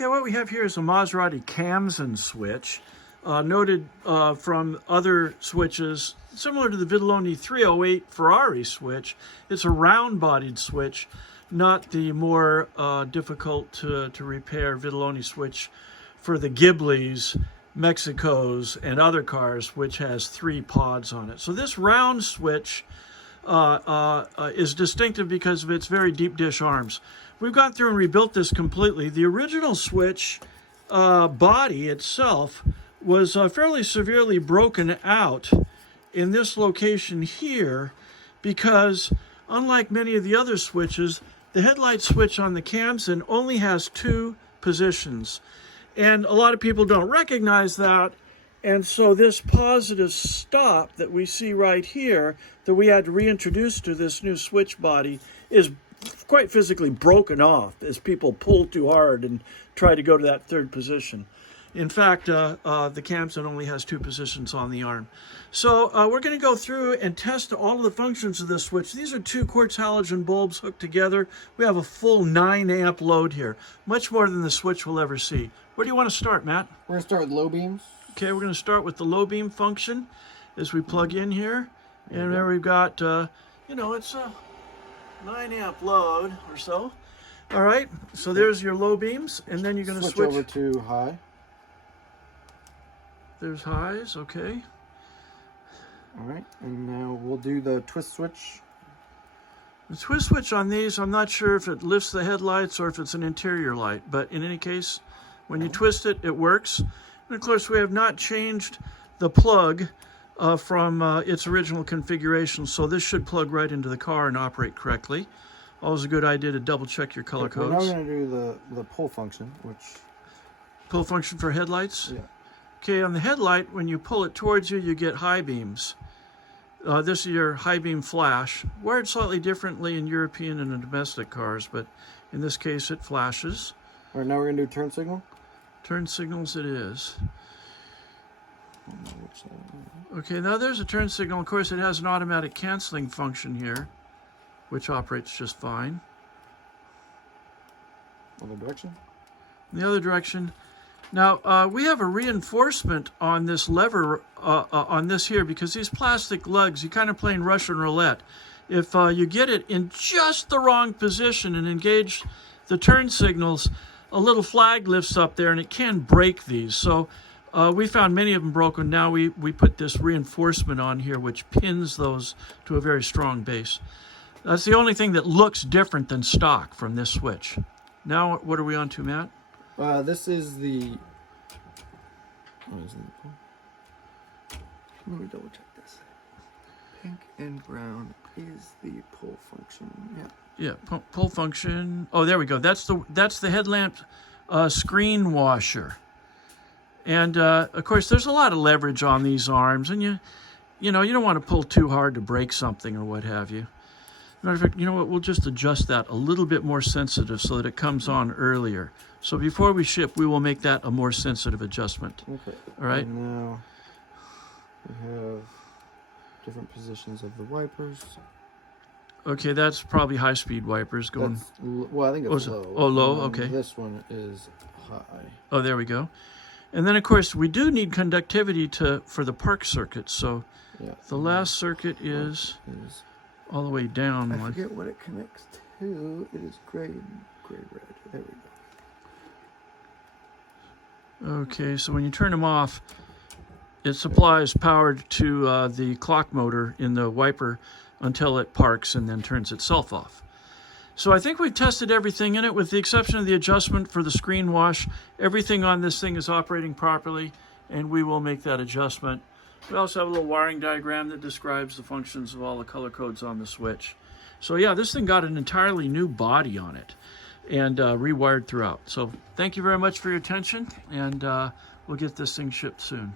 Okay, what we have here is a Maserati Khamsin switch, noted from other switches, similar to the Vitaloni 308 Ferrari switch. It's a round-bodied switch, not the more difficult to repair Vitaloni switch for the Ghiblis, Mexicos, and other cars, which has 3 pods on it. So this round switch is distinctive because of its very deep dish arms. We've gone through and rebuilt this completely. The original switch body itself was fairly severely broken out in this location here because, unlike many of the other switches, the headlight switch on the Khamsin only has 2 positions. And a lot of people don't recognize that. And so this positive stop that we see right here that we had to reintroduce to this new switch body is quite physically broken off as people pull too hard and try to go to that 3rd position. In fact, the Khamsin only has 2 positions on the arm. So we're going to go through and test all of the functions of this switch. These are 2 quartz halogen bulbs hooked together. We have a full 9 amp load here, much more than the switch will ever see. Where do you want to start, Matt? We're going to start with low beams. Okay, we're going to start with the low beam function as we plug in here. And there we've got, you know, it's a 9 amp load or so. All right, so there's your low beams, and then you're going to switch over to high. There's highs, okay. All right, and now we'll do the twist switch. The twist switch on these, I'm not sure if it lifts the headlights or if it's an interior light, but in any case, when you twist it, it works. And of course, we have not changed the plug from its original configuration, so this should plug right into the car and operate correctly. Always a good idea to double check your color codes. We're now going to do the pull function, which... Pull function for headlights? Yeah. Okay, on the headlight, when you pull it towards you, you get high beams. This is your high beam flash, wired slightly differently in European and in domestic cars, but in this case it flashes. All right, now we're going to do turn signal. Turn signals it is. Okay, now there's a turn signal. Of course, it has an automatic canceling function here, which operates just fine. Other direction? The other direction. Now, we have a reinforcement on this lever, on this here, because these plastic lugs, you're kind of playing Russian roulette. If you get it in just the wrong position and engage the turn signals, a little flag lifts up there and it can break these. So we found many of them broken. Now we put this reinforcement on here, which pins those to a very strong base. That's the only thing that looks different than stock from this switch. Now, what are we on to, Matt? This is the... What is it? Let me double check this. Pink and brown is the pull function. Yeah. Yeah, pull function. Oh, there we go. That's the headlamp screen washer. And of course, there's a lot of leverage on these arms, and you don't want to pull too hard to break something or what have you. Matter of fact, you know what? We'll just adjust that a little bit more sensitive so that it comes on earlier. So before we ship, we will make that a more sensitive adjustment. Okay. All right. And now we have different positions of the wipers. Okay, that's probably high-speed wipers going. Well, I think it's low. Oh, low. Okay. This one is high. Oh, there we go. And then, of course, we do need conductivity for the park circuit. So yeah. The last circuit is all the way down. I forget what it connects to. It is gray red. There we go. Okay, so when you turn them off, it supplies power to the clock motor in the wiper until it parks and then turns itself off. So I think we've tested everything in it with the exception of the adjustment for the screen wash. Everything on this thing is operating properly, and we will make that adjustment. We also have a little wiring diagram that describes the functions of all the color codes on the switch. So yeah, this thing got an entirely new body on it and rewired throughout. So thank you very much for your attention, and we'll get this thing shipped soon.